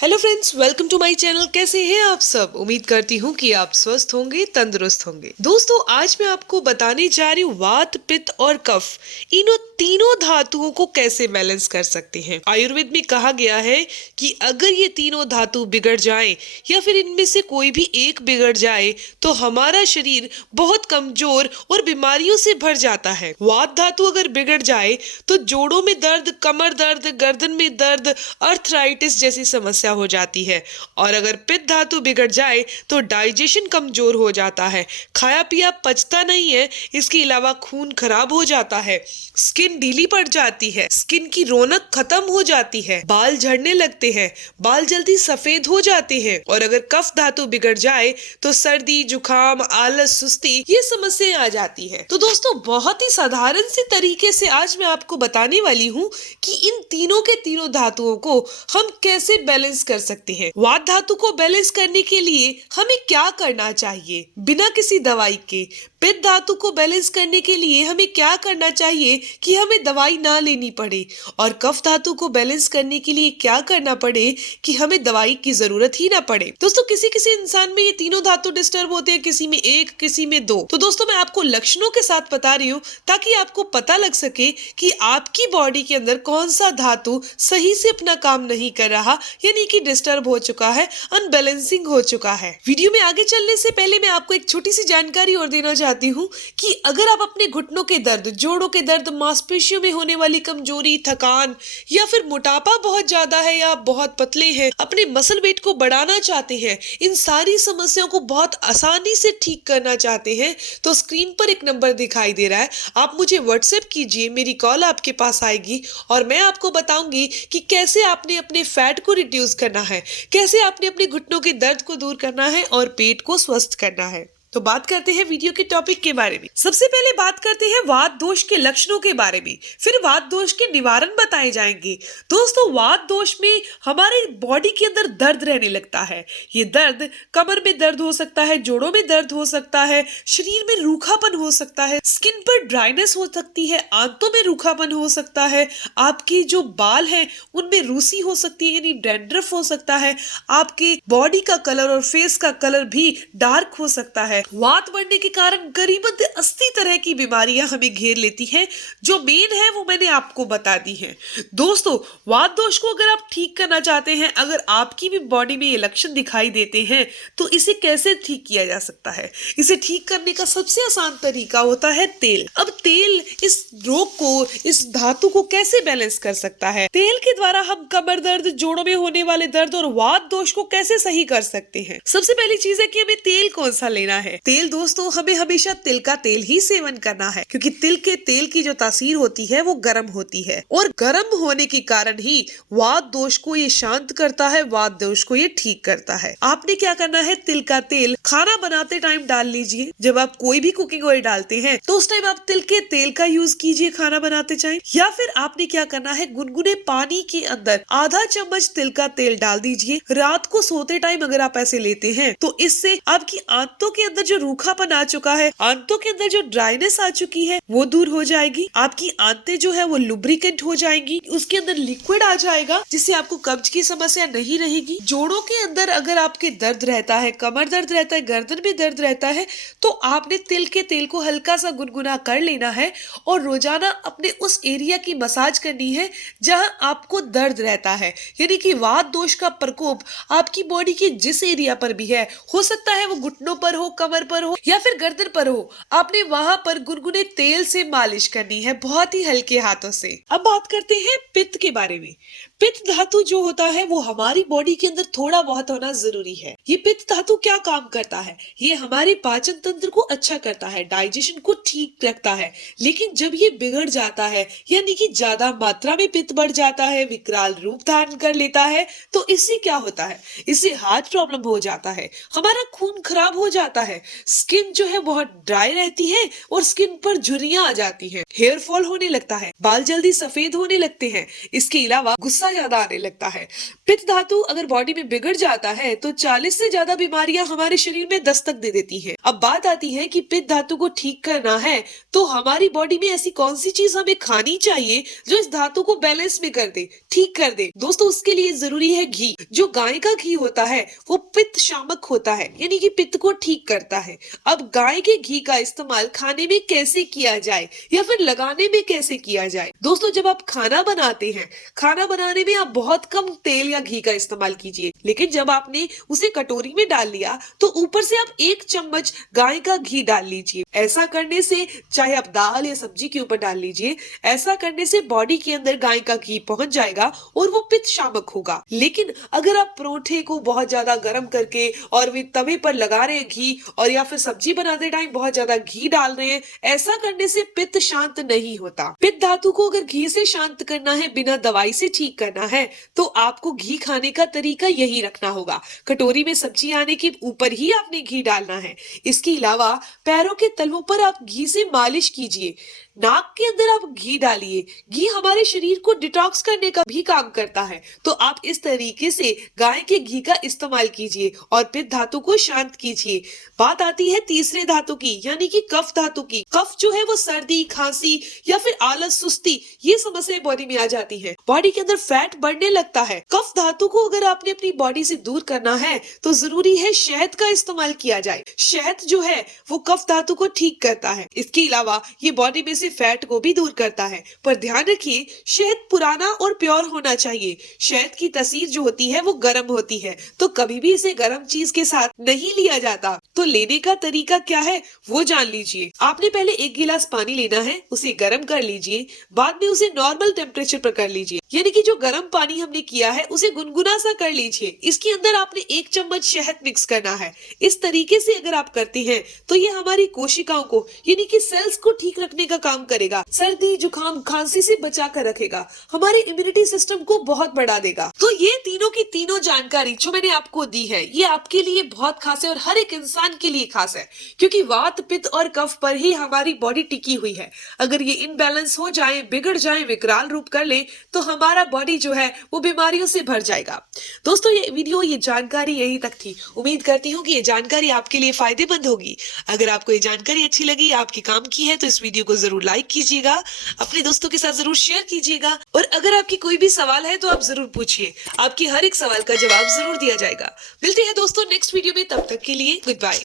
Hello friends, welcome to my channel. कैसे हैं आप सब? उम्मीद करती हूँ कि आप स्वस्थ होंगे, तंदुरुस्त होंगे। दोस्तों, आज मैं आपको बताने जा रही हूँ वात, पित्त और कफ, इन तीनों धातुओं को कैसे बैलेंस कर सकते हैं। आयुर्वेद में कहा गया है कि अगर ये तीनों धातु बिगड़ जाएं या फिर इनमें से कोई भी एक बिगड़ जाए तो हमारा शरीर बहुत कमजोर और बीमारियों से भर जाता है। वात धातु अगर बिगड़ जाए तो जोड़ों में दर्द, कमर दर्द, गर्दन में दर्द, अर्थराइटिस जैसी समस्या हो जाती है। और अगर पित्त धातु बिगड़ जाए तो डाइजेशन कमजोर हो जाता है, खाया पिया पचता नहीं है, इसके अलावा खून खराब हो जाता है, स्किन ढीली पड़ जाती है, स्किन की रौनक खत्म हो जाती है, बाल झड़ने लगते हैं, बाल जल्दी सफेद हो जाते हैं। और अगर कफ धातु बिगड़ जाए तो सर्दी, जुकाम, आलस, सुस्ती ये समस्याएं आ जाती है। तो दोस्तों, बहुत ही साधारण सी तरीके से आज मैं आपको बताने वाली हूँ कि इन तीनों के तीनों धातुओं को हम कैसे बैलेंस कर सकते हैं। वात धातु को बैलेंस करने के लिए हमें क्या करना चाहिए बिना किसी दवाई के? पित्त धातु को बैलेंस करने के लिए हमें क्या करना चाहिए कि हमें दवाई ना लेनी पड़े? और कफ धातु को बैलेंस करने के लिए क्या करना पड़े कि हमें दवाई की जरूरत ही ना पड़े? दोस्तों, किसी किसी इंसान में ये तीनों धातु डिस्टर्ब होते हैं, किसी में एक, किसी में दो। तो दोस्तों, मैं आपको लक्षणों के साथ बता रही हूँ ताकि आपको पता लग सके कि आपकी बॉडी के अंदर कौन सा धातु सही से अपना काम नहीं कर रहा, यानी कि डिस्टर्ब हो चुका है, अनबैलेंसिंग हो चुका है। वीडियो में आगे चलने से पहले मैं आपको एक छोटी सी जानकारी और देना चाहती हूँ कि अगर आप अपने घुटनों के दर्द, जोड़ों के दर्द, मांसपेशियों में होने वाली कमजोरी, थकान या फिर मोटापा बहुत ज्यादा है या आप बहुत पतले हैं, अपने मसल वेट को बढ़ाना चाहते हैं, इन सारी समस्याओं को बहुत आसानी से ठीक करना चाहते हैं, तो स्क्रीन पर एक नंबर दिखाई दे रहा है, आप मुझे व्हाट्सएप कीजिए, मेरी कॉल आपके पास आएगी और मैं आपको बताऊंगी कि कैसे आपने अपने फैट को रिड्यूस करना है, कैसे आपने अपने घुटनों के दर्द को दूर करना है और पेट को स्वस्थ करना है। तो बात करते हैं वीडियो के टॉपिक के बारे में। सबसे पहले बात करते हैं वात दोष के लक्षणों के बारे में, फिर वात दोष के निवारण बताए जाएंगे। दोस्तों, वात दोष में हमारे बॉडी के अंदर दर्द रहने लगता है। ये दर्द कमर में दर्द हो सकता है, जोड़ों में दर्द हो सकता है, शरीर में रूखापन हो सकता है, स्किन पर ड्राइनेस हो सकती है, आंतों में रूखापन हो सकता है, आपके जो बाल हैं उनमें रूसी हो सकती है, यानी डैंड्रफ हो सकता है, आपके बॉडी का कलर और फेस का कलर भी डार्क हो सकता है। वात बढ़ने के कारण करीबन 80 तरह की बीमारियां हमें घेर लेती हैं। जो मेन है वो मैंने आपको बता दी है। दोस्तों, वात दोष को अगर आप ठीक करना चाहते हैं, अगर आपकी भी बॉडी में ये लक्षण दिखाई देते हैं, तो इसे कैसे ठीक किया जा सकता है? इसे ठीक करने का सबसे आसान तरीका होता है तेल। अब तेल इस रोग को, इस धातु को कैसे बैलेंस कर सकता है? तेल के द्वारा हम कमर दर्द, जोड़ों में होने वाले दर्द और वात दोष को कैसे सही कर सकते हैं? सबसे पहली चीज है कि हमें तेल कौन सा लेना है। तेल दोस्तों, हमें हमेशा तिल का तेल ही सेवन करना है, क्योंकि तिल के तेल की जो तासीर होती है वो गर्म होती है और गर्म होने के कारण ही वात दोष को ये शांत करता है, वात दोष को ये ठीक करता है। आपने क्या करना है, तिल का तेल खाना बनाते टाइम डाल लीजिए। जब आप कोई भी कुकिंग ऑयल डालते हैं तो उस टाइम आप तिल के तेल का यूज कीजिए खाना बनाते टाइम। या फिर आपने क्या करना है, गुनगुने पानी के अंदर आधा चम्मच तिल का तेल डाल दीजिए। रात को सोते टाइम अगर आप ऐसे लेते हैं तो इससे आपकी आंतों के अंदर जो रूखापन आ चुका है, आंतों के अंदर जो ड्राइनेस आ चुकी है, वो दूर हो जाएगी। आपकी आंतें जो है वो लुब्रिकेंट हो जाएंगी, उसके अंदर लिक्विड आ जाएगा, जिससे आपको कब्ज की समस्या नहीं रहेगी। जोड़ों के अंदर अगर आपके दर्द रहता है, कमर दर्द रहता है, गर्दन में दर्द रहता है, तो आपने तिल के तेल को हल्का सा गुनगुना कर लेना है और रोजाना अपने उस एरिया की मसाज करनी है जहां आपको दर्द रहता है। यानी कि वात दोष का प्रकोप आपकी बॉडी के जिस एरिया पर भी है, हो सकता है वो घुटनों पर हो, कमर पर हो या फिर गर्दन पर हो, आपने वहां पर गुनगुने तेल से मालिश करनी है, बहुत ही हल्के हाथों से। अब बात करते हैं पित्त के बारे में। पित्त धातु जो होता है वो हमारी बॉडी के अंदर थोड़ा बहुत होना जरूरी है। ये पित्त धातु क्या काम करता है? ये हमारे पाचन तंत्र को अच्छा करता है, डाइजेशन को ठीक रखता है। लेकिन जब ये बिगड़ जाता है, यानी कि ज्यादा मात्रा में पित्त बढ़ जाता है, विकराल रूप धारण कर लेता है, तो इससे क्या होता है? इससे हार्ट प्रॉब्लम हो जाता है, हमारा खून खराब हो जाता है, स्किन जो है बहुत ड्राई रहती है और स्किन पर झुर्रियां आ जाती हैं, हेयर फॉल होने लगता है, बाल जल्दी सफेद होने लगते हैं। इसके अलावा गुस्सा गुस्सा ज्यादा आने लगता है। पित्त धातु अगर बॉडी में बिगड़ जाता है तो 40 से ज्यादा बीमारियां हमारे शरीर में दस्तक दे देती हैं। अब बात आती है कि पित्त धातु को ठीक करना है तो हमारी बॉडी में ऐसी कौन सी चीज हमें खानी चाहिए जो इस धातु को बैलेंस में कर दे, ठीक कर दे। दोस्तों उसके लिए जरूरी है घी। जो गाय का घी होता है वो पित्त शामक होता है, यानी कि पित्त को ठीक करता है। अब गाय के घी का इस्तेमाल खाने में कैसे किया जाए या फिर लगाने में कैसे किया जाए? दोस्तों जब आप खाना बनाते हैं, खाना बनाने में आप बहुत कम तेल या घी का इस्तेमाल कीजिए, लेकिन जब आपने उसे कटोरी में डाल लिया तो ऊपर से आप 1 चम्मच गाय का घी डाल लीजिए। ऐसा करने से, चाहे आप दाल या सब्जी के ऊपर डाल लीजिए, ऐसा करने से बॉडी के अंदर गाय का घी पहुंच जाएगा और वो पित्त शामक होगा। लेकिन अगर आप परोठे को बहुत ज्यादा गर्म करके और वे तवे पर लगा रहे हैं घी, और या फिर सब्जी बनाते टाइम बहुत ज्यादा घी डाल रहे हैं, ऐसा करने से पित्त शांत नहीं होता। पित्त धातु को अगर घी से शांत करना है, बिना दवाई से ठीक करना है, तो आपको घी खाने का तरीका यही रखना होगा। कटोरी में सब्जी आने के ऊपर ही आपने घी डालना है। इसके अलावा पैरों के तलवों पर आप घी से मालिश कीजिए। नाक के अंदर आप घी डालिए। घी हमारे शरीर को डिटॉक्स करने का भी काम करता है। तो आप इस तरीके से गाय के घी का इस्तेमाल कीजिए और पित्त धातु को शांत कीजिए। बात आती है तीसरे धातु की, यानी कि कफ धातु की। कफ जो है वो सर्दी, खांसी या फिर आलस, सुस्ती, ये समस्याएं बॉडी में आ जाती है। बॉडी के अंदर फैट बढ़ने लगता है। कफ धातु को अगर आपने अपनी बॉडी से दूर करना है तो जरूरी है शहद का इस्तेमाल किया जाए। शहद जो है वो कफ धातु को ठीक करता है। इसके अलावा ये बॉडी में से फैट को भी दूर करता है। पर ध्यान रखिए, शहद पुराना और प्योर होना चाहिए। शहद की तासीर जो होती है वो गर्म होती है, तो कभी भी इसे गर्म चीज के साथ नहीं लिया जाता। तो लेने का तरीका क्या है वो जान लीजिए। आपने पहले 1 गिलास पानी लेना है, उसे गर्म कर लीजिए, बाद में उसे नॉर्मल टेम्परेचर पर कर लीजिए, यानी कि जो गर्म पानी हमने किया है उसे गुनगुना सा कर लीजिए। इसके अंदर आपने 1 चम्मच शहद मिक्स करना है। इस तरीके से अगर आप करते हैं तो ये हमारी कोशिकाओं को, यानी कि सेल्स को ठीक रखने का काम करेगा। सर्दी, जुकाम, खांसी से बचा कर रखेगा। हमारे इम्यूनिटी सिस्टम को बहुत बढ़ा देगा। तो ये तीनों की तीनों जानकारी जो मैंने आपको दी है, ये आपके लिए बहुत खास है और हर एक इंसान के लिए खास है, क्योंकि वात, पित्त और कफ पर ही हमारी बॉडी टिकी हुई है। अगर ये इनबैलेंस हो जाए, बिगड़ जाए, विकराल रूप कर ले, तो हमारा बॉडी जो है वो बीमारियों से भर जाएगा। दोस्तों ये वीडियो, ये जानकारी यहीं तक थी। उम्मीद करती हूँ कि ये जानकारी आपके लिए फायदेमंद होगी। अगर आपको ये जानकारी अच्छी लगी, आपके काम की है, तो इस वीडियो को जरूर लाइक कीजिएगा, अपने दोस्तों के साथ जरूर शेयर कीजिएगा, और अगर आपकी कोई भी सवाल है तो आप जरूर पूछिए। आपकी हर एक सवाल का जवाब जरूर दिया जाएगा। मिलते हैं दोस्तों नेक्स्ट वीडियो में, तब तक के लिए गुड बाय।